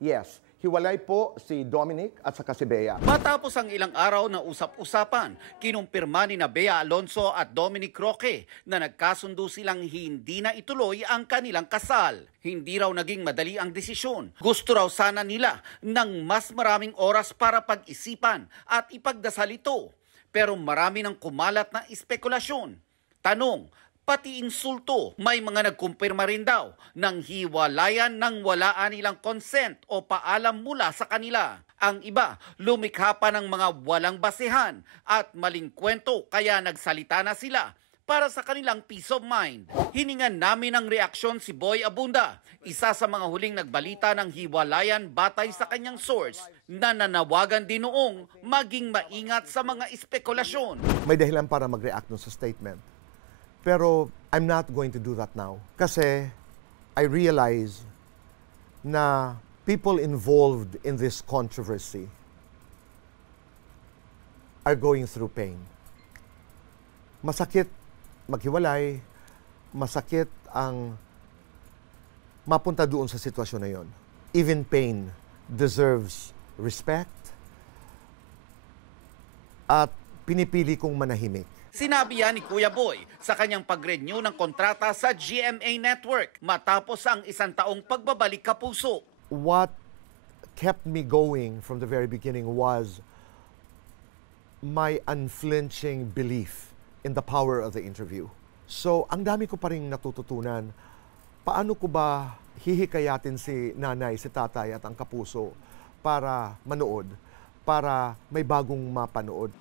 Yes, hiwalay po si Dominic at saka si Bea. Matapos ang ilang araw na usap-usapan, kinumpirma ni na Bea Alonso at Dominic Roque na nagkasundo silang hindi na ituloy ang kanilang kasal. Hindi raw naging madali ang desisyon. Gusto raw sana nila ng mas maraming oras para pag-isipan at ipagdasal ito. Pero marami ng kumalat na espekulasyon. Tanong, pati insulto, may mga nagkumpirma rin daw ng hiwalayan nang walaan nilang consent o paalam mula sa kanila. Ang iba, lumikha pa ng mga walang basehan at maling kwento kaya nagsalita na sila para sa kanilang peace of mind. Hiningan namin ng reaksyon si Boy Abunda, isa sa mga huling nagbalita ng hiwalayan batay sa kanyang source, na nanawagan din noong maging maingat sa mga espekulasyon. May dahilan para mag-react nun sa statement. Pero I'm not going to do that now. Kasi I realize na people involved in this controversy are going through pain. Masakit maghiwalay, masakit ang mapunta doon sa sitwasyon na yon. Even pain deserves respect at pinipili kong manahimik. Sinabi yan ni Kuya Boy sa kanyang pag-renew ng kontrata sa GMA Network matapos ang 1 taong pagbabalik kapuso. What kept me going from the very beginning was my unflinching belief in the power of the interview. So, ang dami ko pa rin natututunan. Paano ko ba hihikayatin si nanay, si tatay at ang kapuso para manood, para may bagong mapanood?